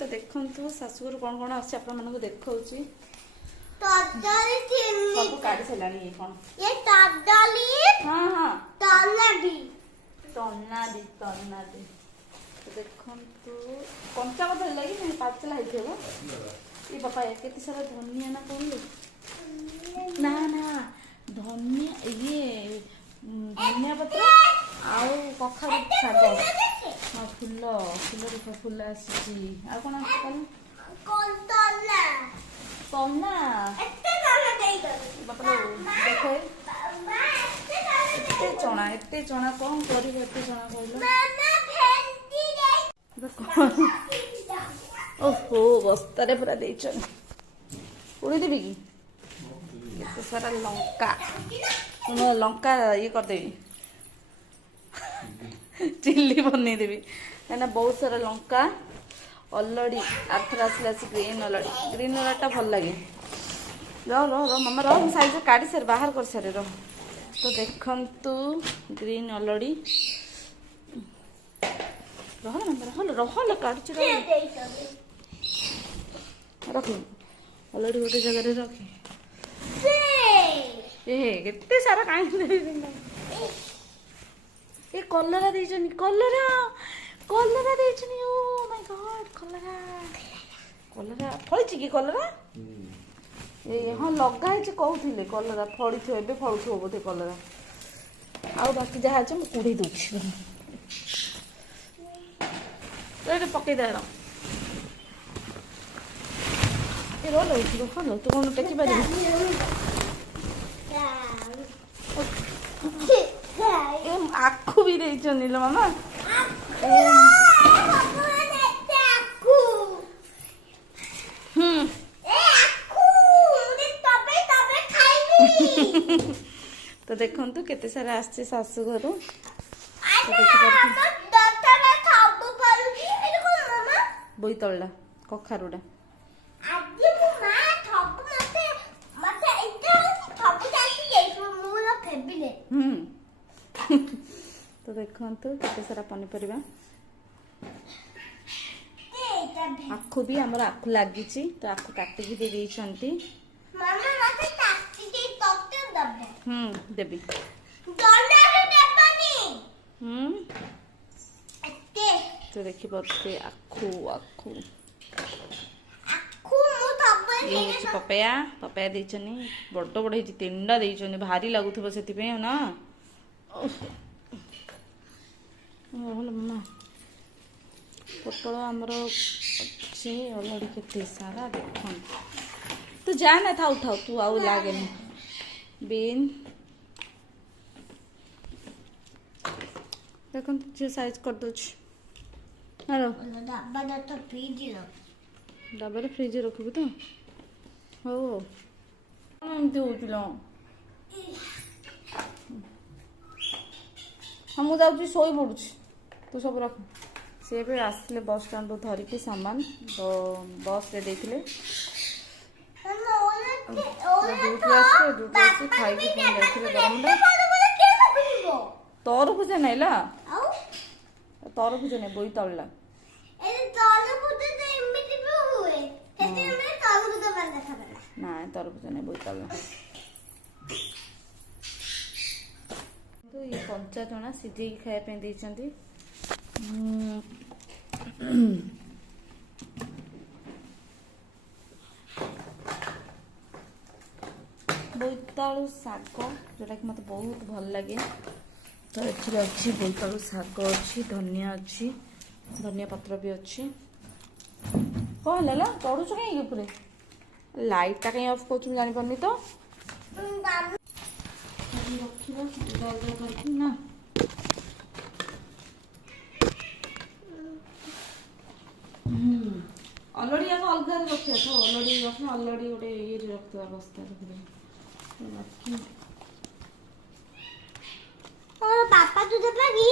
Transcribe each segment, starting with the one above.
तो देखंतु शाशुघर कौन कौन आछि आपन मन को देखौची तदली सब काढी सलानी ये कौन ये तदली हां हां तनाडी तनाडी तो देखंतु कंचा को धर लगी नहीं पाचला है थेबो ये पापा केते सारा धनिया ना कहले ना ना धनिया ये धनिया पत्र आउ कखारू शाग हां फूल आसीची आ कोन कोन तला तन्ना एते तला देई दो बापा देखो एते चना कौन करी एते चना कहलो मामा भेंडी दे देखो ओहो बस्तारे पूरा देचन उड़ी देबी की केते सारा लंका सुनो लंका ये कर देबी चिल्ली बनै देबी ना बहुत सारा लंका ऑलरेडी आथरा आसला से ग्रीन अलर्ट भल लगे रो मामा रो साइज काटी सर बाहर कर सारे रो तो देखंतु ग्रीन ऑलरेडी रहल काटी रख ऑलरेडी गोटे जगह रे रख केते सारा काई ए कलरा देचनी कलरा देचनी ओ माय गॉड कलरा फळिची की कलरा ए हां लगा है कहूले कलरा फड़ी थो एबे फळुथो बोधे कलरा आउ बाकी जहा छ म कुड़ी दोछि तो पकई दे रो ए रोल हो तू कोन टेकी बाजे ए आखु भी देचनी लो मामा तो देखंतु केते सारा आछे सासु घर बोईतळला कखारुडा तो देखंतु केते सारा पनीपरिबा आखु भी हमर आखु लागी छी तो आखु काटी के दे देछंती मामा मते काटी के तोते दबे देबी डॉलर देबनी एते तो देखि बते आखु आखु आखु मु तबे ये होची पपाया देछनी बड्ड बड हेची तिंडा देछनी भारी लागुथबो सेति पे ना ओहलो मम्मा पोटल आमर अच्छे ऑलरेडी केते सारा देखन तू जा ना था उठाओ तू आउ लागे बीन देखन जे साइज कर दो हेलो डब्बा तो फ्रिज लो डब्बा फ्रिज रखबू तो हो एमती होतिलो हम जाऊँ शोई पड़ुछ तू सब रख सी भी आसले बस स्टैंड धरिकी सामान तो बस रे देथिले तरफुज नाइला तरफुज नहीं बोई तळला ना तरफुज नहीं बोई तळला तो ये कंचा चना सिझे खाया पे देचंती बोईतालु शाग जोटा कि मत बहुत भल लगे तो एथि अच्छी बोईतालु शाग अच्छी धनिया अच्छी धनिया पत्र भी अच्छी कौन है चढ़ुच कहीं पूरे लाइट टा कहीं ऑफ कर जानी पारनी तो ना ऑलरेडी आगे अलग रखिया तो ऑलरेडी रखने ऑलरेडी गोटे ये रखता बस्ता रखिए पापा तू दे पागी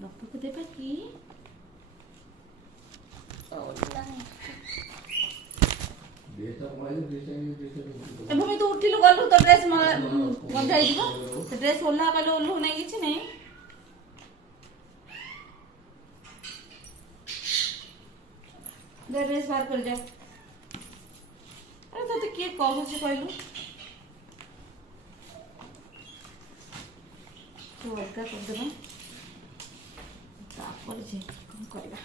बापू को दे पागी भूमि तो उठिलु गलु तो ड्रेस गंधा ड्रेस ओल्हा कल ओल्हु नहीं किछि नहीं ड्रेस बाहर कर जा। अरे तो किए कहूँ कहलु तो अलगा करदेबा तापर जे कौन करबा।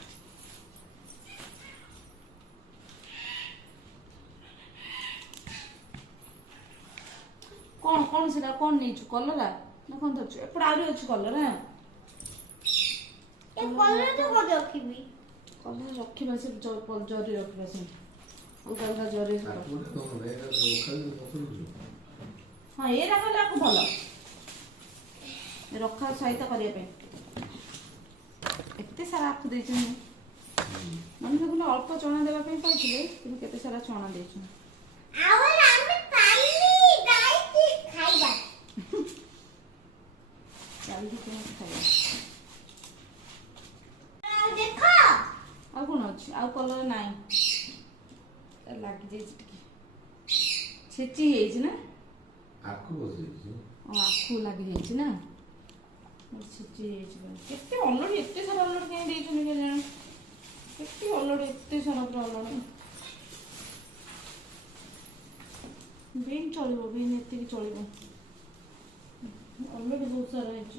कौन कौन से कौन नहीं कलर ना कौन धरछ एपड़ आउरी अछि कलर ना ए कलर तो को रखिबी कलर रखिबा से जरी रखिबा से अलगा अलगा जरी हां ए रखला को भलो रखा सहित करिया पे एते सारा आपको देछ मन में अल्प चना देबा पे कहथिले कि केते सारा चना देछ आवर हम खाली गाइस खाइबा जल्दी के खाइबा देखो आ कोन अछि आ कलर नाही लागी जाइछ टिके छेची हेछ ना आखु बसैछ आखु लागी जाइछ ना छेची हेछ केते ऑलरेडी एते सारा ऑलरेडी के देछ के जान केते ऑलरेडी एते सारा ऑलरेडी बीन चलिबो बीन एते की चलिबो ऑलरेडी बहुत सारा हेछ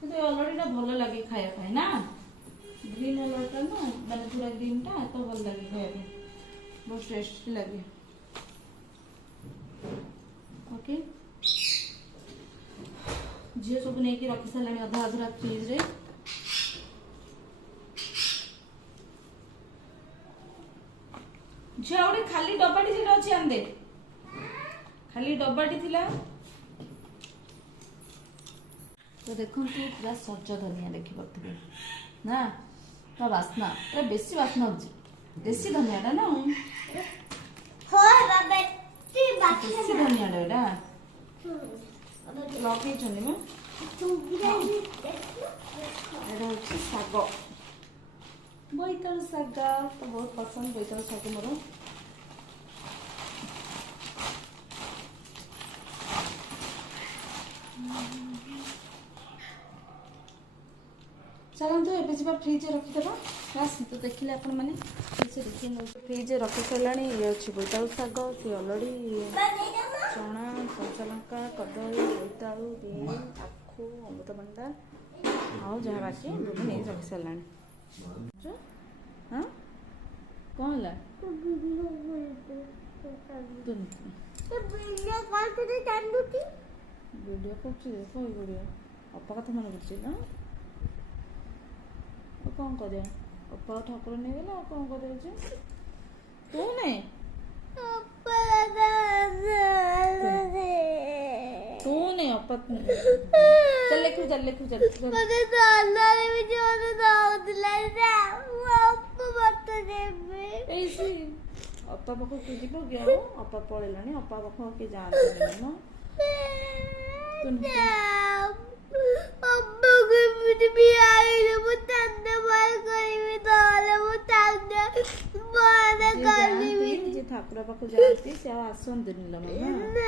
तो ऑलरेडी ना भलो लगे खाया खाए ना ग्रीन ऑलरेडी ना माने पूरा ग्रीन टा तो भलो लगे खाया पे बहुत टेस्टी लगे। ओके जे सब नहीं कि रखी सालानी आधा आधा फ्रिज रे जे ओडे खाली डब्बाटी जे अछि आंदे खाली डब्बाटी थिला तो देखो पूरा सज धनिया देखी पारे ना तो बास्ना बेसी बास्ना हो देसी धनिया ना हो बाबा ती बाकी देसी धनिया लगे चंदी में तू गिराई शाग बोईतालु शाग तो बहुत पसंद बोईतालु शाग मोर चलतु एवं जी फ्रिज रखीदेवा बास तो देखिले आपण मैंने देखिए फ्रिज रखी सारा ये अच्छी बोईतालु शाग सी अलरेडी चना कंचा लंका कदली बोईतालु बीन आखु अमृतभंडा आउ जहाँ बाकी नहीं रखी सारा हाँ कौन है वीडियो करछि देखो ये वीडियो अपा कथा मन करछि ना कौन करे अपा ठाकुर नहीं गला कौन करे जे तू नहीं तू नहीं अपा चल लिखू मुझे तो अंदर में जो दाव दिला जा वो अपा मत देबे ऐसी अपा पाखो तू जीव गया अपा पळेलानी अपा पाखो के जानते ना अब्बा को मुझे भी आई वो तंदे मार करी दाल वो तंदे मार करी जे ठाकुर पाखो जानती से आसंदिनी ल मम्मा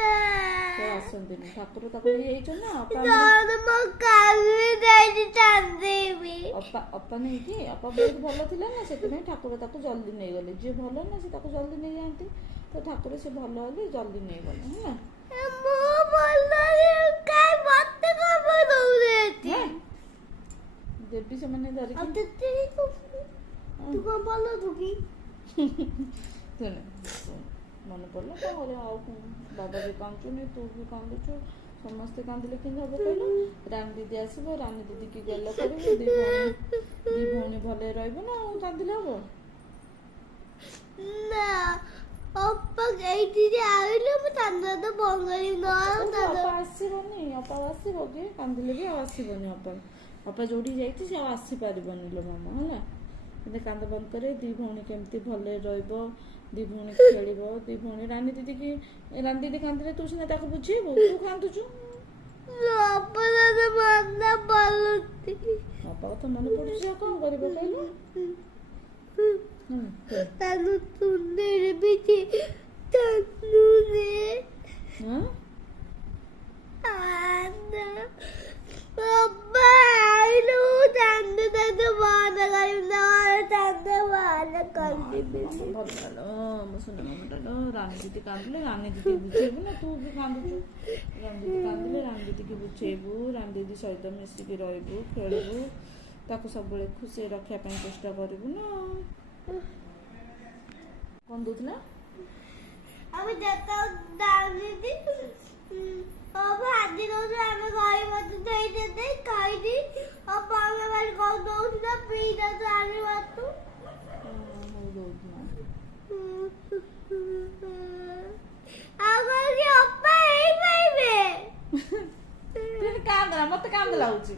से आसंदिनी ठाकुर ताको एई छ ना अपा दाल म काली दाई तंदे भी अपा नहीं कि अपा बहुत भलो थिला ना सेते ठाकुर ताको जल्दी नहीं गले जे भलो ना से ताको जल्दी नहीं जानती तो ठाकुर से भलो होली जल्दी नहीं गले है मो बोलना काय बात को बोलौती देवी से मैंने धरी अब तेरी तू को बोलो दुगी सुन मन पड़ला कौन करे आउ बाबा भी कांचुनी तू भी कांदुचु समस्ते कांदिले कि हम कहलो राम दीदी आसीबो रानी दीदी की गल्ला करबो दी भौणी भले रहबो ना कांदिले हबो ना अपा गई थी आइले मु तंदा तो बंगाली ना अपा आसीबोनी अपा आसीबो कि कांदिले भी आसीबोनी अपा जोड़ी जाइती से आसी पारिबोनी लो मामा होला 근데 कांद बंद करे दी भौणी केमती भले रहबो दी भौणी खेलिबो दी भौणी रानी दीदी कांदिले तू सिना ताको बुझेबो तू कांदुचु अपा तो मन्ना बोलती अपा तो मन पड़ुछ जा कोन करबो कहलो तानु सुंदर भी थी तानु ने हां आना अब्बा आइलो तंदे तंदे बात करी ना କାନ୍ଦିବି ଭଲ ମୋ ସୁନା ମାମାଟା ରାନୀ ଦିଦି କାନ୍ଦିଲେ ରାନୀ ଦିଦି ବୁଝେଇବୁ ନା ତୁ ବି କାନ୍ଦୁଛୁ ରାନୀ ଦିଦି କାନ୍ଦିଲେ ରାନୀ ଦିଦିକି ବୁଝେଇବୁ ରାନୀ ଦିଦି ସହିତ ମିଶିକି ରହିବୁ ଖେଳିବୁ ତାକୁ ସବୁବେଳେ ଖୁସି ରଖିବା ପାଇଁ ଚେଷ୍ଟା କରିବୁ ନା କ'ଣ ଦଉଥିଲା ଆମେ ଯେତେବେଳେ ଭାଜି ଦଉଛୁ ଆମେ ଘରେ ମତେ ଦେଇଦେତେ ଖାଇଦି ଆଉ ପାଉନା ଭାଇ କଣ ଦଉଥିଲା ପିଇ ଦଉଛୁ ଆମେ ମାତୁ ହଉ ଦଉଥିଲା ଆଉ କଣ ଅପା ହେଇପାରିବେ କାନ୍ଦଲା ମତେ କାନ୍ଦ ଲାଗୁଛି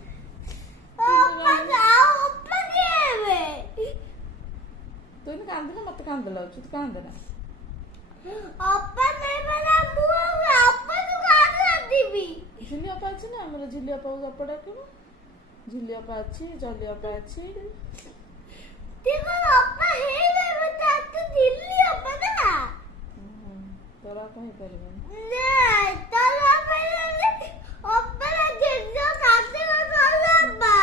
ଅପା କିଏ ହେବେ ତୁ କାନ୍ଦିଲେ ମତେ କାନ୍ଦ ଲାଗୁଛି ତୁ କାନ୍ଦନା ଅପା ନେଇପାରିଲା ମୁଁ ଅପା ତୁ କାନ୍ଦିବି ଝିଲି ଅପା ଅଛି ନା ଆମର ଝିଲି ଅପା ଅପା ଡାକିବୁ ଝିଲି ଅପା ଅଛି ଜଲି ଅପା ଅଛି ତୁ ଅପା ହେଇପାରିବେ ତୁ ଝିଲି ଅପା ନା ତୋର ଅପା ହେଇପାରିବନି ନାଇଁ ତୋର ଅପା ଅପା ଝିଲି କାନ୍ଦି ଅପା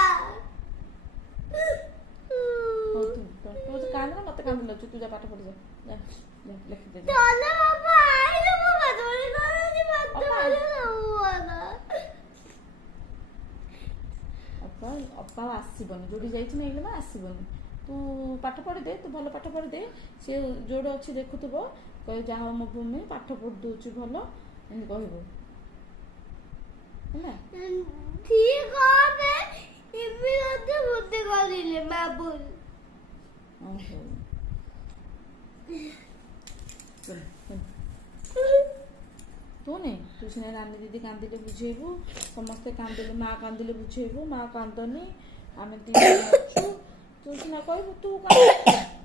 ହଉ ତୁ କାନ୍ଦ ମତେ କାନ୍ଦ ଲାଗୁଛି ତୁ ଯା ପାଠ ପଢି ଯା ଲେଖିଦେ ତୋର ଅପା ଆଇଲେ ମୁଁ ବାଦୁଳି କରନି ବାଦୁଳି ଅପା ଅପା ଆସିବନି ଯୋଉଠି ଯାଇଛି ନେଇଗଲେ ନା ଆସିବନି ତୁ ପାଠ ପଢିଦେ ତୁ ଭଲ ପାଠ ପଢିଦେ ସିଏ ଯୋଉଠି ଅଛି ଦେଖୁଥିବ କହିବ ଯାହା ହଉ ମୋ ଭୂମି ପାଠ ପଢି ଦଉଛି ଭଲ ଏମିତି କହିବୁ ହେଲା ଠିକ হবে ଏମିତି ବୁଦ୍ଧି କରିଲେ ବାବୁଲ ହଉ ତୁ ସିନା ରାନୀ ଦିଦି କାନ୍ଦିଲେ ବୁଝେଇବୁ ସମସ୍ତେ କାନ୍ଦିଲେ ମା କାନ୍ଦିଲେ ବୁଝେଇବୁ ମା କାନ୍ଦନି ଆମେ ଦି ଜଣ ଅଛୁ ତୁ ସିନା କହିବୁ ତୁ କାନ୍ଦ